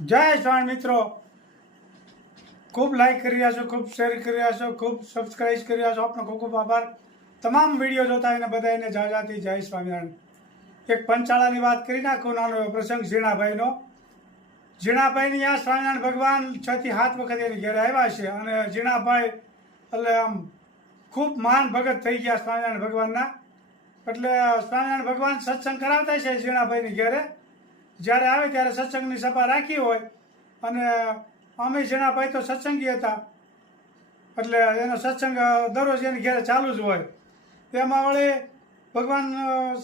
જય સ્વામી મિત્રો. ખૂબ લાઈક કરી રહ્યા છો, ખૂબ શેર કરી રહ્યા છો, ખૂબ સબસ્ક્રાઈબ કરી રહ્યા છો. આપનો ખૂબ ખૂબ આભાર. તમામ વીડિયો જોતા એને બધાને જાજાથી જય સ્વામિનારાયણ. એક પંચાળાની વાત કરી નાખું, નાનો પ્રસંગ, ઝીણાભાઈનો. ઝીણાભાઈની આ સ્વામિનારાયણ ભગવાન છ થી સાત વખત એની ઘેરે આવ્યા છે અને ઝીણાભાઈ એટલે આમ ખૂબ મહાન ભગત થઈ ગયા સ્વામિનારાયણ ભગવાનના. એટલે સ્વામિનારાયણ ભગવાન સત્સંગ કરાવતા છે ઝીણાભાઈની ઘરે. જ્યારે આવે ત્યારે સત્સંગની સભા રાખી હોય. અને અમે ઝીણાભાઈ તો સત્સંગી હતા, એટલે એનો સત્સંગ દરરોજ એની ઘરે ચાલુ જ હોય. તેમાં વળી ભગવાન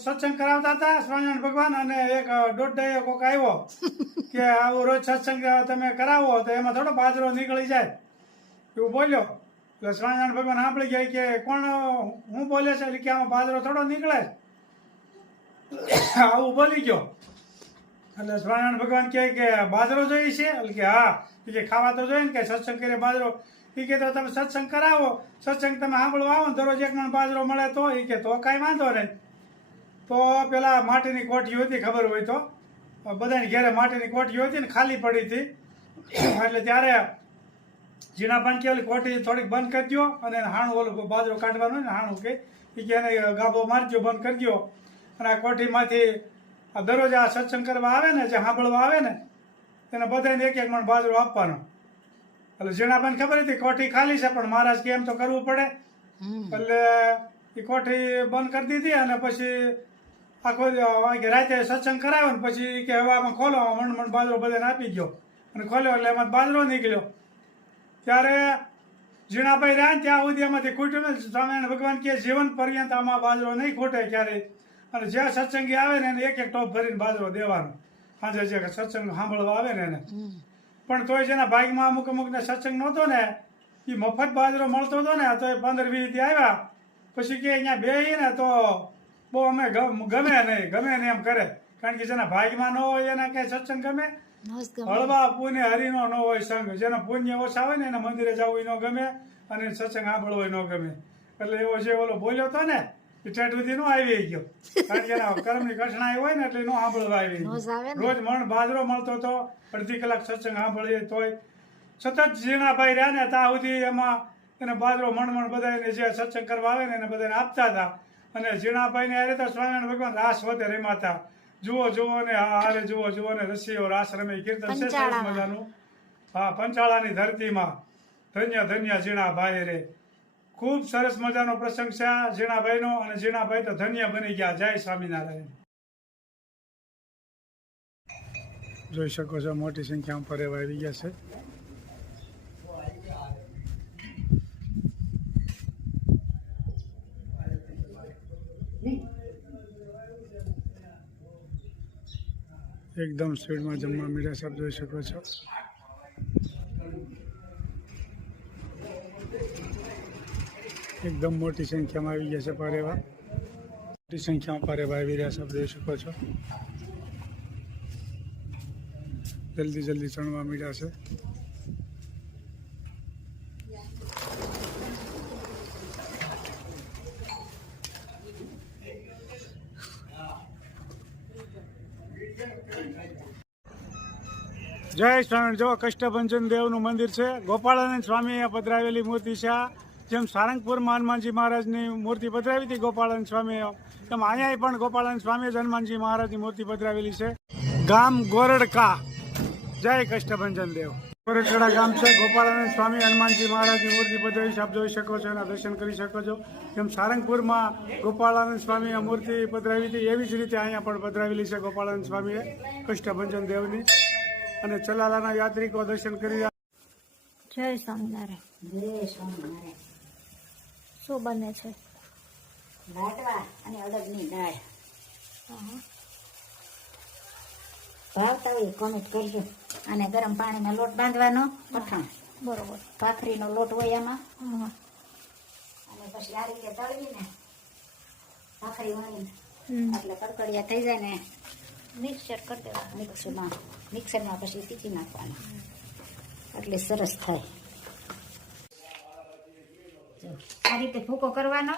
સત્સંગ કરાવતા હતા, સ્વામિનારાયણ ભગવાન, અને એક દોઢ કોક આવ્યો કે આવું રોજ સત્સંગ તમે કરાવો, તો એમાં થોડો બાજરો નીકળી જાય. એવું બોલ્યો. એટલે સ્વામિનારાયણ ભગવાન સાંભળી ગયા કે કોણ હું બોલે છે? એટલે કે આમાં બાજરો થોડો નીકળે. આવું બોલી ગયો. એટલે સ્વામિનારાયણ ભગવાન કહે કે બાજરો જોઈએ છે? એટલે કે હા. એ કે ખાવા તો જોઈએ ને, કે સત્સંગ કરે બાજરો. એ કે તો તમે સત્સંગ કરાવો. સત્સંગ તમે સાંભળવા આવો ને, દરરોજ એક મણ બાજરો મળે તો, એ કે તો કાંઈ વાંધો નહીં. તો પેલા માટીની કોઠી હતી, ખબર હોય તો. બધાની ઘરે માટીની કોઠીઓ હતી ને, ખાલી પડી હતી. એટલે ત્યારે ઝીણાભાઈ કે ઓલી કોઠી થોડીક બંધ કરી દો અને હાણું ઓલું બાજરો કાઢવાનું ને, હાણું કે. એને ગાભો મારજો, બંધ કરી દો અને આ કોઠીમાંથી દરરોજ આ સત્સંગ કરવા આવે ને જે સાંભળવા આવે ને તેને બધાને એક એક મણ બાજરો આપવાનો. એટલે ઝીણાભાઈને ખબર હતી કોઠી ખાલી છે પણ મહારાજ કે એમ તો કરવું પડે. એટલે એ કોઠી બંધ કરી દીધી અને પછી આખો આ રાતે સત્સંગ કરાવ્યો ને પછી કે હવે આમાં ખોલો મણ મણ બાજરો બધાને આપી ગયો. અને ખોલ્યો એટલે એમાં બાજરો નીકળ્યો. ત્યારે ઝીણાભાઈ રહ્યા ત્યાં સુધી એમાંથી ખૂટ્યું ને સ્વામિનારાયણ ભગવાન કે જીવન પર્યંત આમાં બાજરો નહીં ખૂટે ક્યારેય. અને જે સત્સંગી આવે ને એને એક એક ટોપ ભરીને બાજરો દેવાનો. સાંજે જે સત્સંગ સાંભળવા આવે ને એને. પણ તોય જેના ભાગમાં અમુક અમુકને સત્સંગ નહોતો ને એ મફત બાજરો મળતો હતો ને તો એ પંદર વીસ આવ્યા. પછી કે અહીંયા બે ને તો બહુ અમે ગમ- ગમે નહીં ગમે નહીં એમ કરે. કારણ કે જેના ભાગમાં ન હોય એના કઈ સત્સંગ ગમે. હળવા પુણ્ય હરિનો ન હોય સંઘ જેના પુણ્ય ઓછા હોય ને એને મંદિરે જવું ન ગમે અને સત્સંગ સાંભળવો ન ગમે. એટલે એવો જે ઓલો બોલ્યો હતો ને ઠેઠ સુધી નો આવી ગયો કારણ કે એના કર્મની કઠણાઈ હોય ને એટલે નો સાંભળવા આવી નો. ને. રોજ મણ બાજરો મળતો હતો અડધી કલાક સત્સંગ સાંભળીએ તોય સતત ઝીણાભાઈ રહ્યા ને ત્યાં સુધી એમાં એને બાજરો મણ મણ બધાને જે સત્સંગ કરવા આવે ને એને બધાને આપતા હતા અને ઝીણાભાઈને હારે તો સ્વામિનારાયણ ભગવાન રાસ વધે રેમાતા જુઓ જુઓ ને હારે જુઓ જુઓ ને રસીઓ રાસ રમે કીર્તન છે સરસ. મજાનું હા પંચાળાની ધરતીમાં ધન્ય ધન્ય ઝીણાભાઈ રે ખૂબ સરસ મજાનો પ્રસંગ છે આ ઝીણાભાઈનો અને ઝીણાભાઈ તો ધન્ય બની ગયા. જય સ્વામિનારાયણ. જોઈ શકો છો, મોટી સંખ્યામાં પરેવા આવી ગયા છે. એકદમ સ્પીડમાં જમવા મીડિયા સાહેબ જોઈ શકો છો. એકદમ મોટી સંખ્યામાં આવી ગયા છે પારેવા. મોટી સંખ્યામાં પારેવા આવી રહ્યા છે આપ જોઈ શકો છો. જલ્દી જલ્દી ચણવા મળ્યા છે. જય સ્વામી. જો કષ્ટભંજન દેવનું મંદિર છે. ગોપાળાનંદ સ્વામીએ પધરાવેલી મૂર્તિ છે. આ જેમ સારંગપુરમાં હનુમાનજી મહારાજની મૂર્તિ પધરાવી હતી ગોપાળાનંદ સ્વામીએ તેમ અહીંયા પણ ગોપાળાનંદ સ્વામી જ હનુમાનજી મહારાજની મૂર્તિ પધરાવેલી છે. ગામ ગોરડકા. જય કષ્ટભંજન દેવ. ગોરડકડા ગામ છે. ગોપાળાનંદ સ્વામી હનુમાનજી મહારાજની મૂર્તિ પધરાવી છે આપ જોઈ શકો છો એના દર્શન કરી શકો છો. જેમ સારંગપુરમાં ગોપાળાનંદ સ્વામીએ મૂર્તિ પધરાવી હતી એવી જ રીતે અહીંયા પણ પધરાવેલી છે ગોપાળાનંદ સ્વામીએ કષ્ટભંજન દેવની. અને ચલાલાના યાત્રિકો દર્શન કરી જય સ્વામિનારાયણ. જય સ્વામિનારાયણ. શું બને છે? લાડવા અને અડદની દાળ. ભાવતા હોય કોમેન્ટ કરજો. અને ગરમ પાણીમાં લોટ બાંધવાનો પઠાણ બરોબર. ભાખરીનો લોટ હોય એમાં. અને પછી આ રીતે તળવીને ભાખરી વણીને એટલે કડકડિયા થઈ જાય ને મિક્સચર કરી દેવાનું. મિક્સરમાં મિક્સરમાં પછી તીખી નાખવાનું. એટલે સરસ થાય. આ રીતે ભૂકો કરવાનો.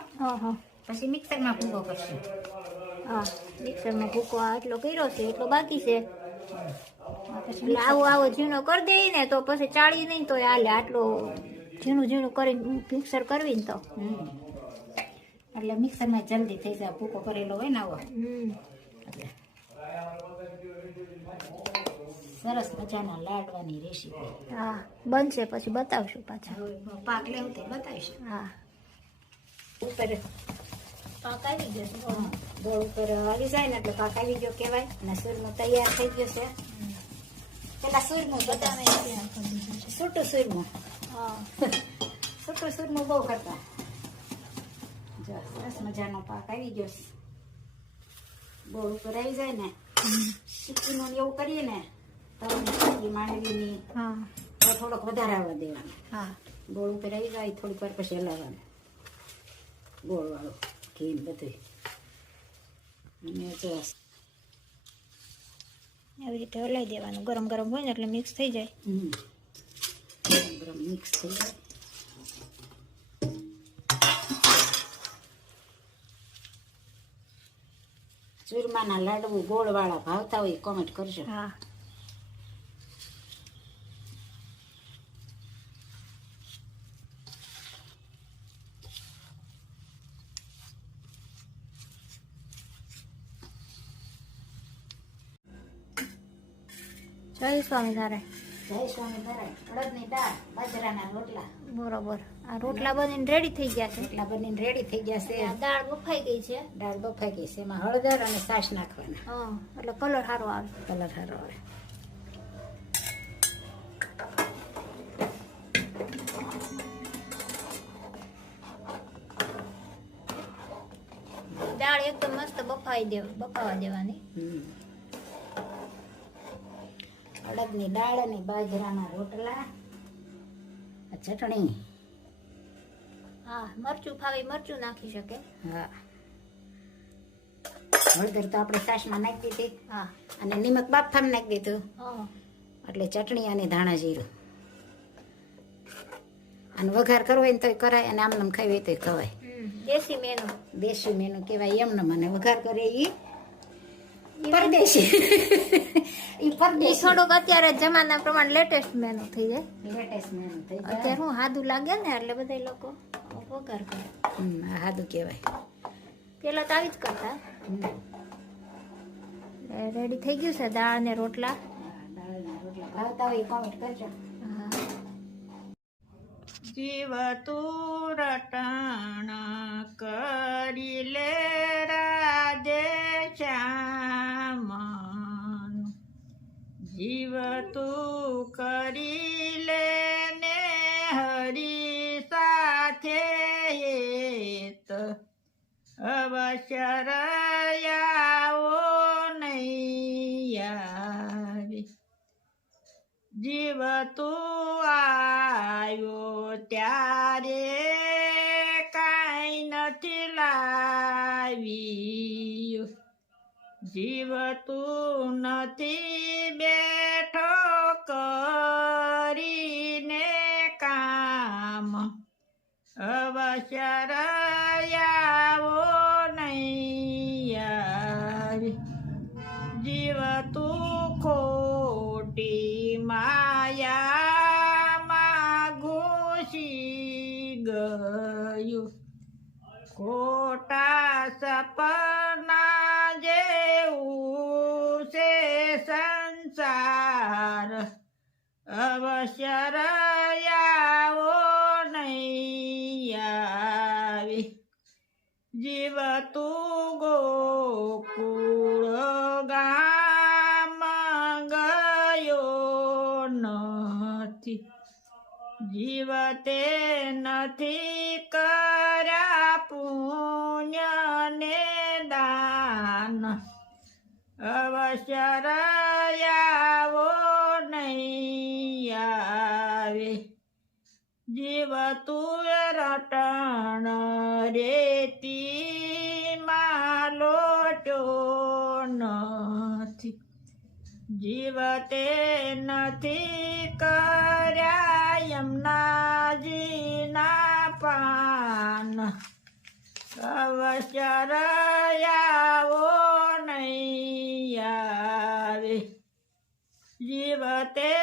પછી મિક્સરમાં ભૂકો કરશું હા મિક્સરમાં ભૂકો એટલો કર્યો છે એટલો બાકી છે. પછી આવો આવો ઝીણો કરી દઈએ ને તો પછી ચાળી નહીં તો હાલે આટલો ઝીણું ઝીણું કરીને મિક્સર કરવી ને તો. હમ. એટલે મિક્સરમાં જલ્દી થઈ જાય ભૂકો કરેલો હોય ને આવો. હમ. સરસ મજાના લાડવાની રેસીપી. હા બનશે પછી બતાવશું પાછા. પાક લેવું તે બતાવીશ. હા. ઉપર પાક આવી ગયો ગોળ ઉપર આવી જાય ને એટલે પાક આવી ગયો કહેવાય. અને સૂરમું તૈયાર થઈ ગયો છે. પેલા સૂરમું બતાવે છૂટું સૂટું સૂરમું. હા. સૂટું સૂરમું બહુ કરતા. સરસ મજાનો પાક આવી ગયો. ગોળ ઉપર આવી જાય ને. સિક્કીનું એવું કરીએ ને માંડવીની હા. તો થોડોક વધારે આવવા દેવાનો. હા. ગોળ ઉપર આવી જાય થોડીક વાર પછી હલાવવાનું. ગોળ વાળું ઘી બધું અને જો એવી રીતે હલાવી દેવાનું. ગરમ ગરમ હોય ને એટલે મિક્સ થઈ જાય. ગરમ મિક્સ થઈ જાય. ચૂરમાના લાડુ ગોળવાળા ભાવતા હોય કોમેન્ટ કરજો. હા જય સ્વામિનારાયણ જય સ્વામિનારાયણ અડદની દાળ બાજરાના રોટલા. બરોબર. આ રોટલા બનીને રેડી થઈ ગયા છે. રોટલા બનીને રેડી થઈ ગયા છે. આ દાળ બફાઈ ગઈ છે. દાળ બફાઈ ગઈ છે. એમાં હળદર અને છાશ નાખવાના. હા એટલે કલર સારો આવે. કલર સારો આવે. દાળ એકદમ મસ્ત બફાઈ દે બફાવા દેવાની. હમ. અડદની દાળ અને બાજરાના રોટલા. ચટણી. હા મરચું ફાવે મરચું નાખી શકે. હા. હળદર તો આપણે સાસમાં નાખી દીધી. હા. અને નિમક બાફામાં નાખી દીધું. હા. એટલે ચટણી અને ધાણા જીરું. અને વઘાર કરવો હોય ને તોય કરાય અને આમનામ ખાવી હોય તોય ખવાય. દેશી મેનુ. દેશી મેનુ કહેવાય એમને મને વઘાર કરે એ પરદેશી. પરદેશી. થોડુંક અત્યારે જમાના પ્રમાણે લેટેસ્ટ મેનુ થઈ જાય. લેટેસ્ટ મેનુ થઈ અત્યારે હું સાદું લાગે ને એટલે બધા લોકો વઘાર કરે. હમ, કહેવાય. પેલા તો આવી જ કરતા. રેડી થઈ ગયું છે દાળ ને રોટલા? ભાવતા હોય કોમેન્ટ કરજો. જીવ તું રટણ કરી. જીવ તું આવ્યો ત્યારે કાંઈ નથી લાવી જીવ નથી બેઠો કરીને કામ અવશ્ય સપના જેવું છે સંસાર. અવશ્ય રયાવો નહીં આવી. જીવ તું ગોકુળ ગામ ગયો નથી. જીવતે નથી કર્યા પુણ્ય ને દાન અવશ્ય રયાવો નહીં આવે. જીવ તું રટણ રેતી લોટો નથી. જીવ તે નથી કર્યા એમના જીના પાન. અવશ્ય રયાવો જીવતે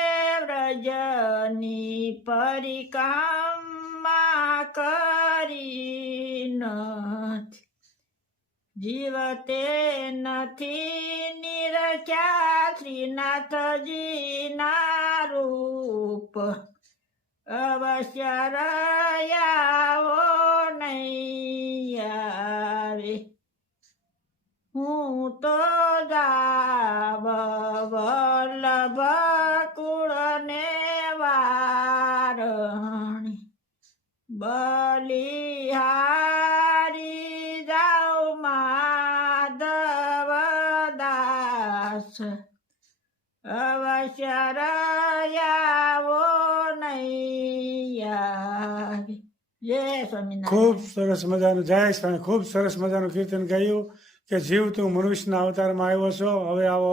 વ્રજની પરિકામા કરી નથી જીવતે નથી નિરખ્યા શ્રીનાથજીના રૂપ. અવશ્ય રયાવો નહીં બલિહારી જાઉ માધવ દાસ અવશ્ય રયાવો નહીં આવે જય ખૂબ સરસ મજાનું, જય સ્વામી ખૂબ સરસ મજાનું કીર્તન ગાયું કે જીવ તું મનુષ્યના અવતારમાં આવ્યો છો, હવે આવો